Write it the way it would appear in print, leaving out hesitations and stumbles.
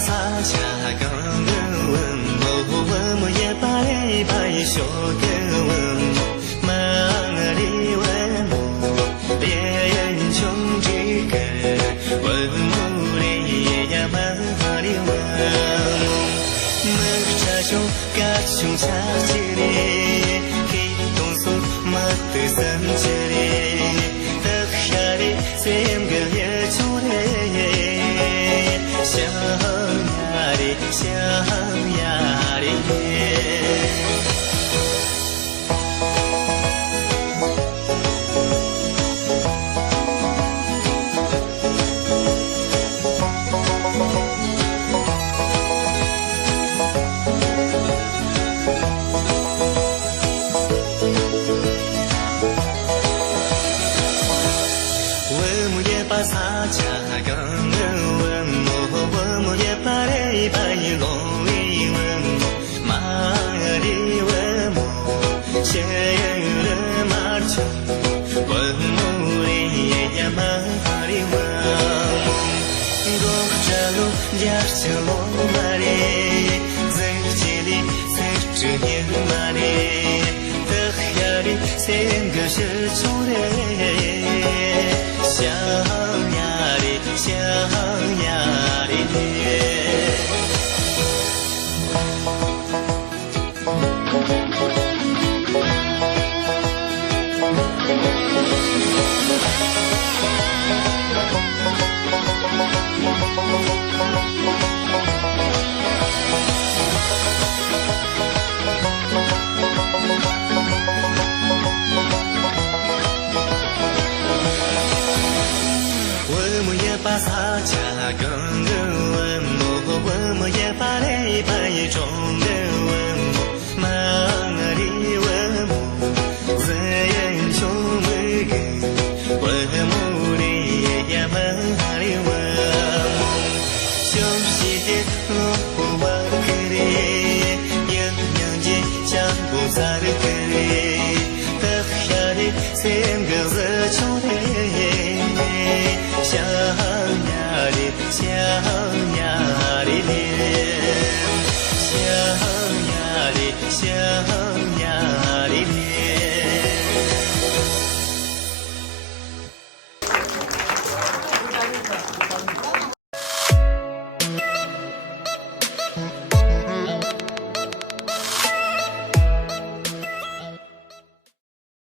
撒家更我也白说更马里文木连穷之根文木里呀马里文木茶中嘎穷茶起里给东苏马的三起里的下里三个月出来想呀里想呀里把撒家更我也把嘞把一龙一文马里文木写了马球文木里呀马里文木过着路呀小路马里在这里在这年马里的海里三个是出来想